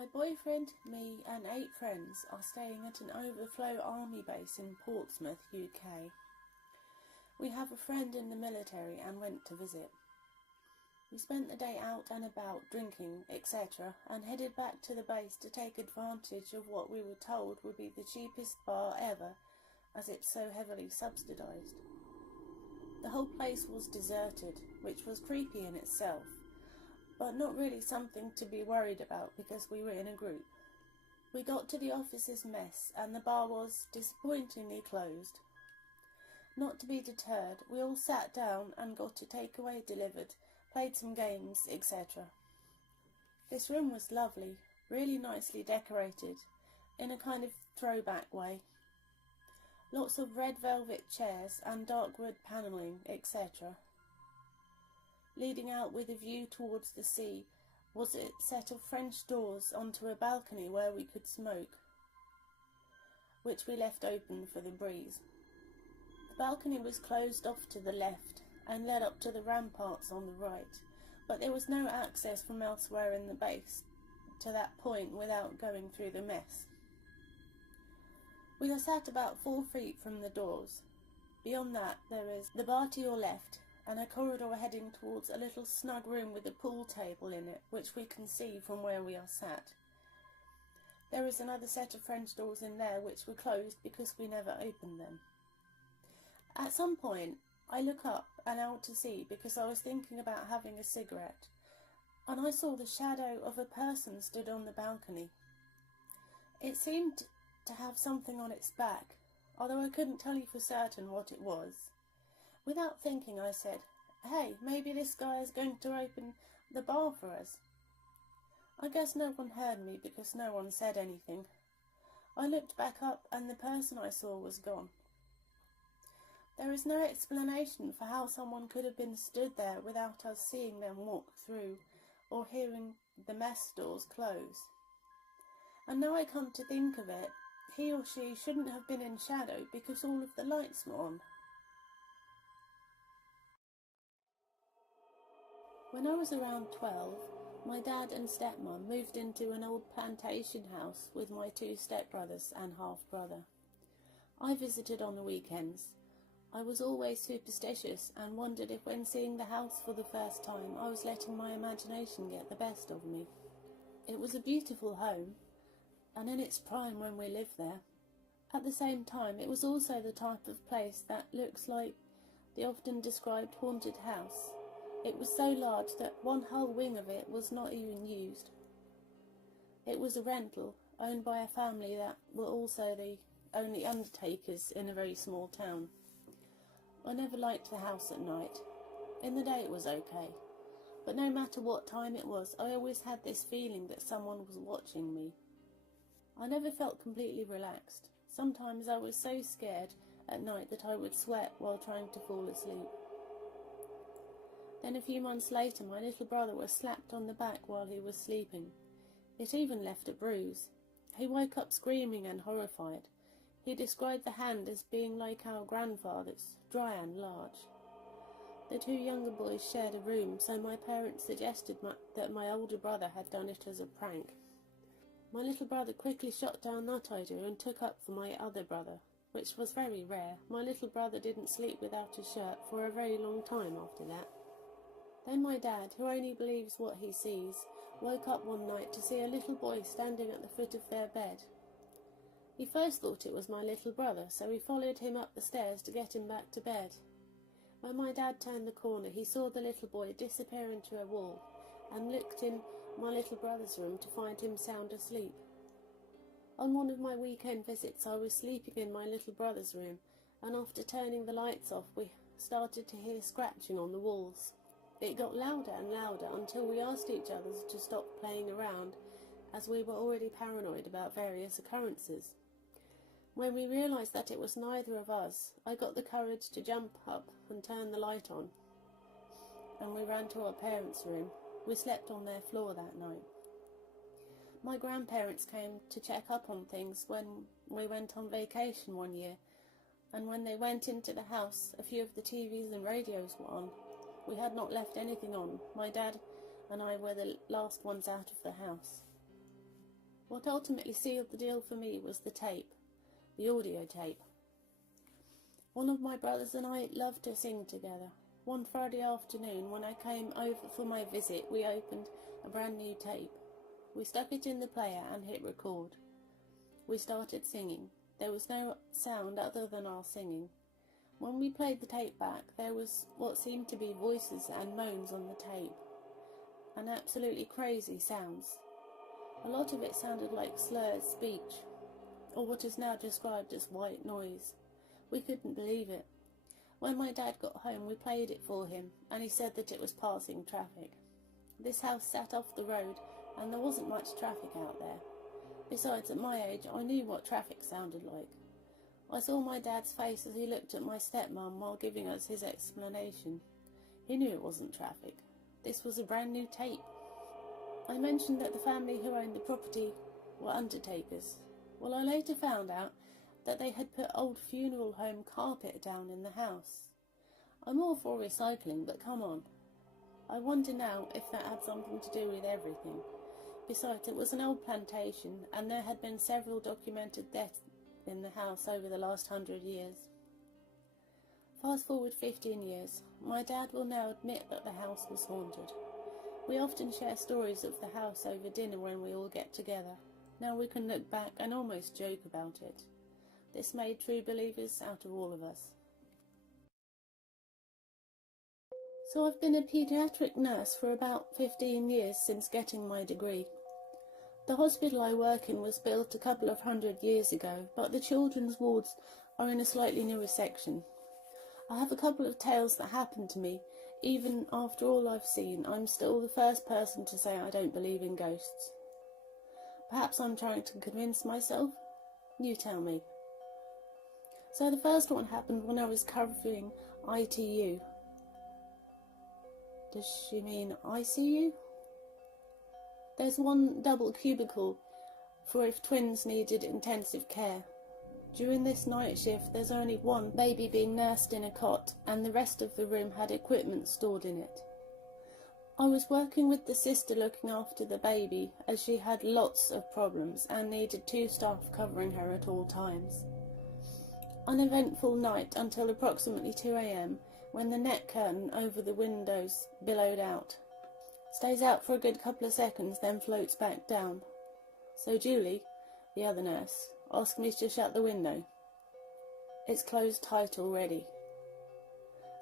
My boyfriend, me and 8 friends are staying at an overflow army base in Portsmouth, UK. We have a friend in the military and went to visit. We spent the day out and about, drinking, etc., and headed back to the base to take advantage of what we were told would be the cheapest bar ever, as it's so heavily subsidised. The whole place was deserted, which was creepy in itself, but not really something to be worried about because we were in a group. We got to the officer's mess and the bar was disappointingly closed. Not to be deterred, we all sat down and got a takeaway delivered, played some games, etc. This room was lovely, really nicely decorated, in a kind of throwback way. Lots of red velvet chairs and dark wood panelling, etc. Leading out with a view towards the sea was a set of French doors onto a balcony where we could smoke, which we left open for the breeze. The balcony was closed off to the left and led up to the ramparts on the right, but there was no access from elsewhere in the base to that point without going through the mess. We are sat about 4 feet from the doors. Beyond that there is the bar to your left, and a corridor heading towards a little snug room with a pool table in it, which we can see from where we are sat. There is another set of French doors in there which were closed because we never opened them. At some point, I look up and out to sea because I was thinking about having a cigarette, and I saw the shadow of a person stood on the balcony. It seemed to have something on its back, although I couldn't tell you for certain what it was. Without thinking, I said, "Hey, maybe this guy is going to open the bar for us." I guess no one heard me because no one said anything. I looked back up and the person I saw was gone. There is no explanation for how someone could have been stood there without us seeing them walk through or hearing the mess doors close. And now I come to think of it, he or she shouldn't have been in shadow because all of the lights were on. When I was around 12, my dad and stepmom moved into an old plantation house with my 2 stepbrothers and half-brother. I visited on the weekends. I was always superstitious and wondered if when seeing the house for the first time I was letting my imagination get the best of me. It was a beautiful home, and in its prime when we lived there. At the same time, it was also the type of place that looks like the often described haunted house. It was so large that one whole wing of it was not even used. It was a rental, owned by a family that were also the only undertakers in a very small town. I never liked the house at night. In the day it was okay, but no matter what time it was, I always had this feeling that someone was watching me. I never felt completely relaxed. Sometimes I was so scared at night that I would sweat while trying to fall asleep. Then a few months later my little brother was slapped on the back while he was sleeping. It even left a bruise. He woke up screaming and horrified. He described the hand as being like our grandfather's, dry and large. The 2 younger boys shared a room, so my parents suggested that my older brother had done it as a prank. My little brother quickly shot down that idea and took up for my other brother, which was very rare. My little brother didn't sleep without a shirt for a very long time after that. Then my dad, who only believes what he sees, woke up one night to see a little boy standing at the foot of their bed. He first thought it was my little brother, so he followed him up the stairs to get him back to bed. When my dad turned the corner, he saw the little boy disappear into a wall and looked in my little brother's room to find him sound asleep. On one of my weekend visits, I was sleeping in my little brother's room, and after turning the lights off, we started to hear scratching on the walls. It got louder and louder until we asked each other to stop playing around, as we were already paranoid about various occurrences. When we realised that it was neither of us, I got the courage to jump up and turn the light on, and we ran to our parents' room. We slept on their floor that night. My grandparents came to check up on things when we went on vacation one year, and when they went into the house, a few of the TVs and radios were on. We had not left anything on. My dad and I were the last ones out of the house. What ultimately sealed the deal for me was the tape, the audio tape. One of my brothers and I loved to sing together. One Friday afternoon, when I came over for my visit, we opened a brand new tape. We stuck it in the player and hit record. We started singing. There was no sound other than our singing. When we played the tape back, there was what seemed to be voices and moans on the tape, and absolutely crazy sounds. A lot of it sounded like slurred speech, or what is now described as white noise. We couldn't believe it. When my dad got home, we played it for him, and he said that it was passing traffic. This house sat off the road, and there wasn't much traffic out there. Besides, at my age, I knew what traffic sounded like. I saw my dad's face as he looked at my stepmom while giving us his explanation. He knew it wasn't traffic. This was a brand new tape. I mentioned that the family who owned the property were undertakers. Well, I later found out that they had put old funeral home carpet down in the house. I'm all for recycling, but come on. I wonder now if that had something to do with everything. Besides, it was an old plantation, and there had been several documented deaths in the house over the last 100 years. Fast forward 15 years, my dad will now admit that the house was haunted. We often share stories of the house over dinner when we all get together. Now we can look back and almost joke about it. This made true believers out of all of us. So I've been a paediatric nurse for about 15 years since getting my degree. The hospital I work in was built a couple of 100 years ago, but the children's wards are in a slightly newer section. I have a couple of tales that happened to me. Even after all I've seen, I'm still the first person to say I don't believe in ghosts. Perhaps I'm trying to convince myself? You tell me. So the first one happened when I was covering ITU. Does she mean ICU? There's one double cubicle for if twins needed intensive care. During this night shift, there's only one baby being nursed in a cot, and the rest of the room had equipment stored in it. I was working with the sister looking after the baby, as she had lots of problems and needed 2 staff covering her at all times. Uneventful night until approximately 2 a.m, when the net curtain over the windows billowed out. Stays out for a good couple of seconds, then floats back down. So Julie, the other nurse, asked me to shut the window. It's closed tight already.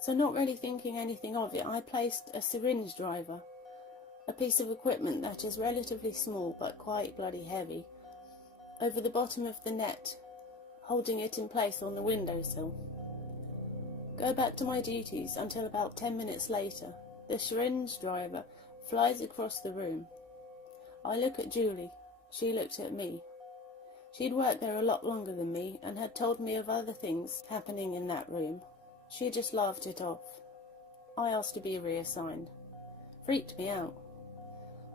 So not really thinking anything of it, I placed a syringe driver, a piece of equipment that is relatively small but quite bloody heavy, over the bottom of the net, holding it in place on the windowsill. Go back to my duties until about 10 minutes later. The syringe driver flies across the room. I look at Julie. She looked at me. She'd worked there a lot longer than me and had told me of other things happening in that room. She just laughed it off. I asked to be reassigned. Freaked me out.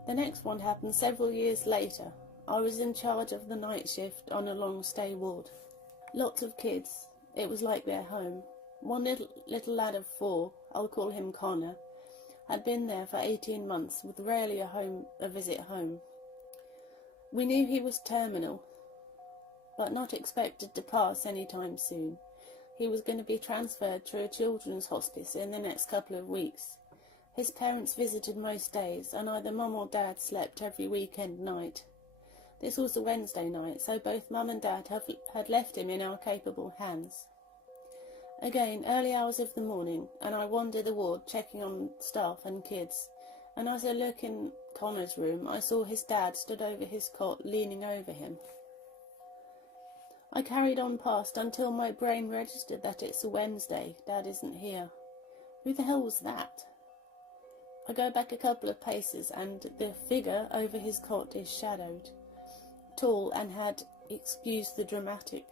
The next one happened several years later. I was in charge of the night shift on a long stay ward. Lots of kids. It was like their home. One little lad of 4, I'll call him Connor, had been there for 18 months with rarely a visit home. We knew he was terminal, but not expected to pass any time soon. He was going to be transferred to a children's hospice in the next couple of weeks. His parents visited most days, and either Mum or Dad slept every weekend night. This was a Wednesday night, so both Mum and Dad had left him in our capable hands. Again, early hours of the morning, and I wander the ward checking on staff and kids, and as I look in Connor's room, I saw his dad stood over his cot, leaning over him. I carried on past until my brain registered that it's a Wednesday, Dad isn't here. Who the hell was that? I go back a couple of paces, and the figure over his cot is shadowed, tall, and had, excuse the dramatic,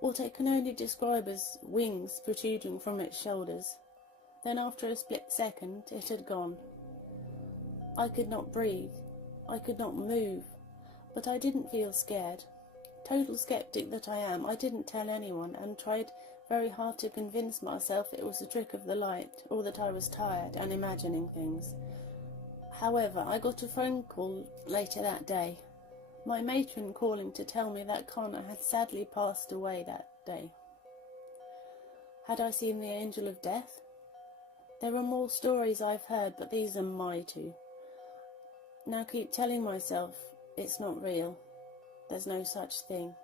what I can only describe as wings protruding from its shoulders. Then after a split second, it had gone. I could not breathe. I could not move. But I didn't feel scared. Total skeptic that I am, I didn't tell anyone and tried very hard to convince myself it was a trick of the light or that I was tired and imagining things. However, I got a phone call later that day. My matron calling to tell me that Connor had sadly passed away that day. Had I seen the angel of death? There are more stories I've heard, but these are my two. Now keep telling myself it's not real. There's no such thing.